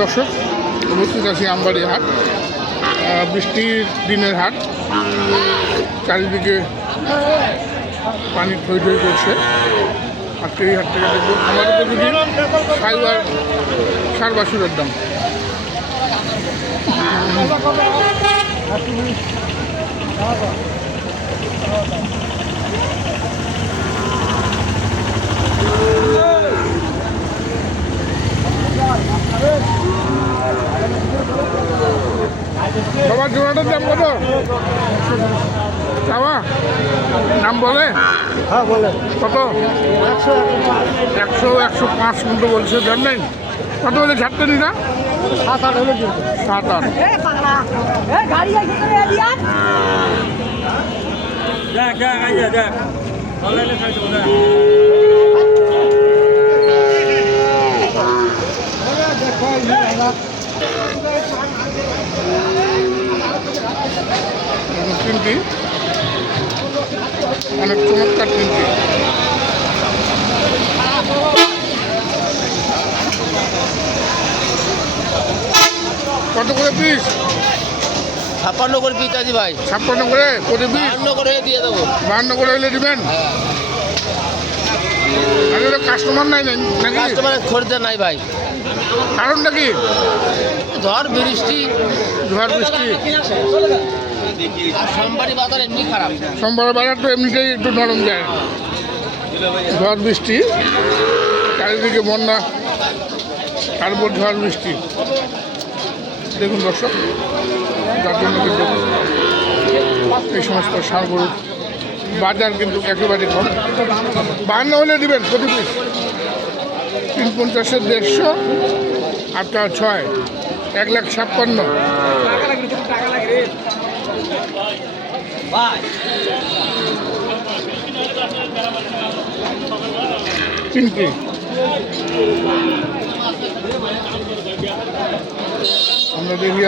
দর্শক, উপস্থিত আছি আমবাড়ি হাট। বৃষ্টির দিনের হাট, চারিদিকে পানি থই থই করছে। আজকে এই হাট থেকে দেখব আমার উপযোগী ফাইবার সার বাছুরের দাম। বাবার জোড়াটার দাম কত? চাওয়া নাম বলে? হ্যাঁ বলে। কত? 100-105 মতো বলছে। দেন নাই কত বলে? ছাড়তে নি না? 7-8 হলে 7-8। তিনটি অনেক চমৎকার তিনটি। কত করে পিস? 56 করে পিস আছে ভাই। 56 করে প্রতি পিস? 52 করে দিয়ে দেবো। 52 করে হলে দিবেন? আরে কাস্টমার নাই নাকি? কাস্টমারের খরিদ্দার নাই ভাই। কারণটা কি? ঝড় বৃষ্টি। ঝড় বৃষ্টি আর সোমবারই বাজার এমনি খারাপ। সোমবার বাজার তো এমনিতেই একটু নরম যায়। ঝড় বৃষ্টি, চারিদিকে বন্যা, তারপর ঝড় বৃষ্টি। দেখুন দর্শক, যার জন্য কিন্তু এই সমস্ত ষাঁড় গরুর বাজার কিন্তু একেবারে কম। 52 হলে দিবেন প্রতি পিস? 350-এর 150 আর 6 1,56,000। তিনটি আমরা দেখি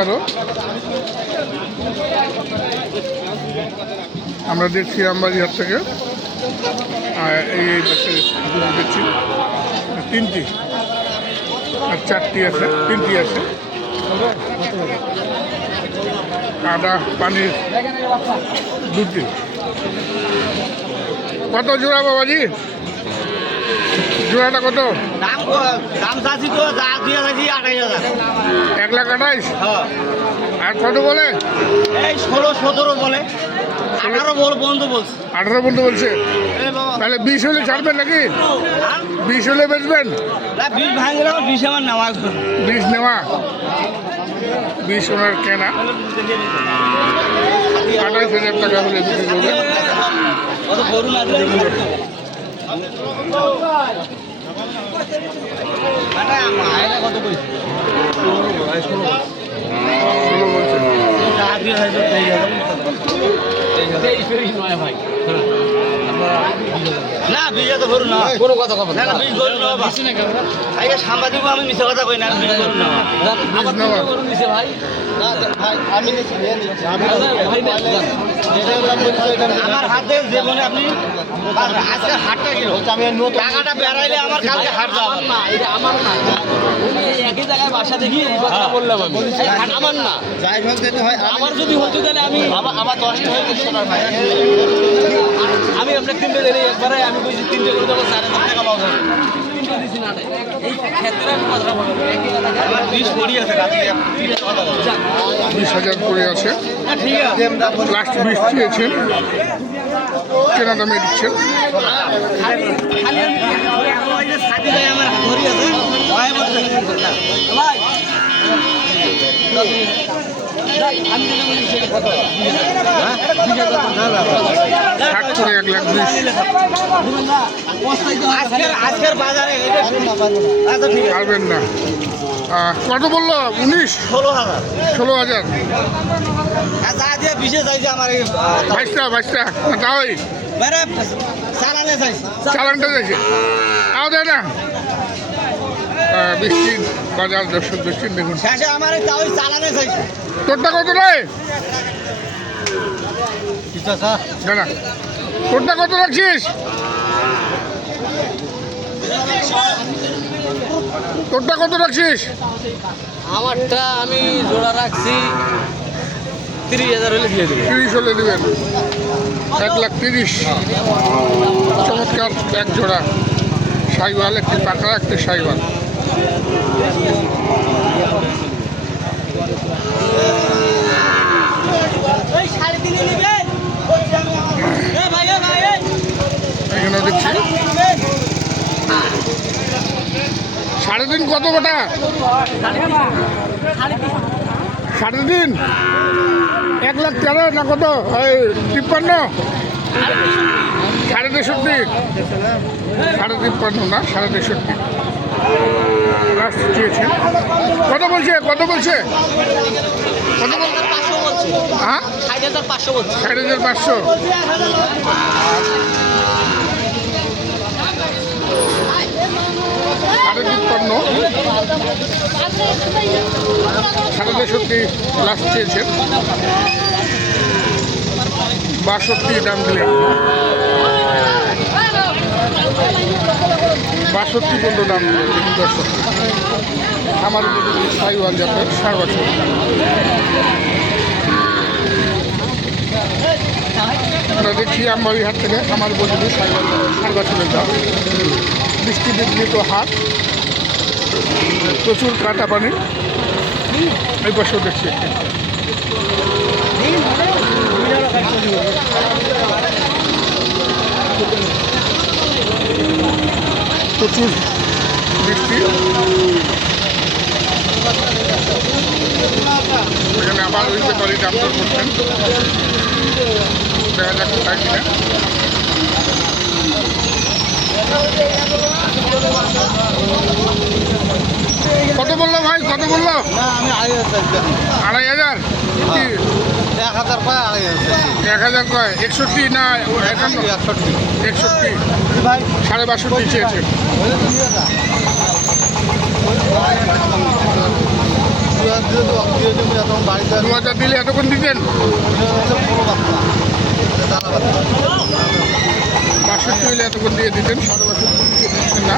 আমরা দেখছি আমবাড়ি হাট থেকে এই পাশে দুটো দেখছি, 3টি আর 4টি আছে, 3টি আছে। কাদা পানির 2টি। কত জোড়া বাবাজি? জোড়াটা কত? দাম চাচ্ছি তো 28,000। 1,28,000। আর কত বলে? এই 16-17 বলে, 18 বন্ধু বলছে। 18 পর্যন্ত বলছে। তাহলে 20 হলে ছাড়বেন নাকি? 20 হলে বেচবেন? 20 ভাঙলে 20 আমার নেওয়া। 20 নেওয়া, 20 ওনার কেনা। 28,000 টাকা হলে বিক্রি করবেন। কত করে? 16 বলছেন। না বিজে তো ভরু না, কোনো কথা কব না। বিজ ভরু না বাবা, আগে সাংবাদিক আমি মিছা কথা কই না। বিজ ভরু না, বীজ নেওয়া। ভরু নিছে ভাই। না ভাই আমি নিছি, আমি আমার হাতে জীবনে আপনি আজকে হাটটা কি আমি টাকাটা বেরাইলে আমার কালকে হাট যাবে না। এটা আমার না, উনি একই জায়গায় বাসা দেখি এই কথা বললাম আমি। হাট আমার না, যাই হোক যেতে হয়। আমার যদি হতো তাহলে আমি আমার 10টা হয়ে গেছে না ভাই। আমি আপনাকে 3টে দেই একবারে। আমি কইছি 3টে করে দেবো, 4,000 টাকা লস হবে। 3টে দিছি না, এই ক্ষেত্রে আমি কথা বলবো। আমার 20 পড়ি আছে রাতে, 20,000 পড়ে আছে। ঠিক আছে লাস্ট 20 চেয়েছেন, কেনা দামে দিচ্ছেন। খালি খালি ওই যে সাদি ভাই আমার ঘড়ি আছে ভাই বলতে ভাই আমি যেটা বলি সেটা কত? ষাট করে 1,20,000। আজকের বাজারে এটা আচ্ছা ঠিক আছে পারবেন না। কত বললো? 19? 16,000। 16,000। যা দিয়ে বিশে চাইছে আমার এই 22টা তাই বেরে চালানে চাইছে, চালানটা চাইছে, তাও দেয় না। বৃষ্টির বাজার, দর্শক বৃষ্টির দেখুন। শেষে আমার তাও চালানে চাইছে। তোরটা কত রে? না না, তোরটা কত রাখছিস? তোরটা কত রাখছিস? আমারটা আমি জোড়া রাখছি 30,000 হলে দিয়ে দেবো। 30 হলে দেবেন। 1,30,000। চমৎকার এক জোড়া সাইওয়াল, একটি পাকড়া, একটি সাইওয়াল। এখানে দেখছি 3.5 কত গোটা? 3.5 1,13,000 না কত? এই 53 63.5 53 না 63 লাস্ট দিয়েছে। কত বলছে কত বলছে? কত বলছে? 500 বলছে। হ্যাঁ 500 বলছে। 5,500। সাড়ে 63 লাস্ট চেয়েছেন। 62 দাম দিলেন। 62 পর্যন্ত দাম দিলেন। দেখুন দর্শক, আমার সাইওয়াল জাতের 4 বছর। আমরা দেখছি আমবাড়ি হাট থেকে আমার বন্ধু সাইওয়াল 4 বছরের দাম। বৃষ্টি বিঘ্নিত হাট, প্রচুর কাটা পানি। এই পাশেও দেখছি একটি। প্রচুর বৃষ্টি, এখানে আবার ওই ব্যাপারী দাম দর করছেন। দেখা যাক কোথায় কিনা। কত বললো ভাই, কত বললো? আমি 2,500। কি 1,000 পায় 1,000 কয়? 61 না 51? 61। ভাই 62.5 চেয়েছে। 2,000 দিলে এতক্ষণ দিতেন? 62 হলে এতক্ষণ দিয়ে দিতেন। 62 দিচ্ছেন না।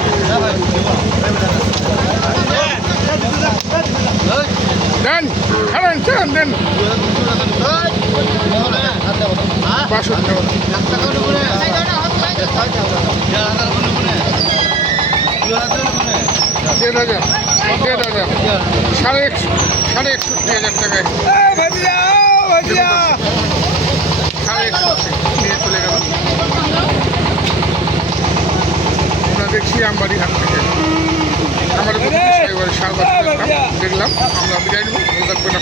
দেন ছাড়েন ছাড়েন দেন। 62। 1,500 61,500 টাকায় 61,500 নিয়ে চলে গেল। আমরা দেখছি আমবাড়ি হাট থেকে আমার সাইবার 4 বছরের দাম দেখলাম। আমরা বিদায় নেব। ভালো থাকবেন।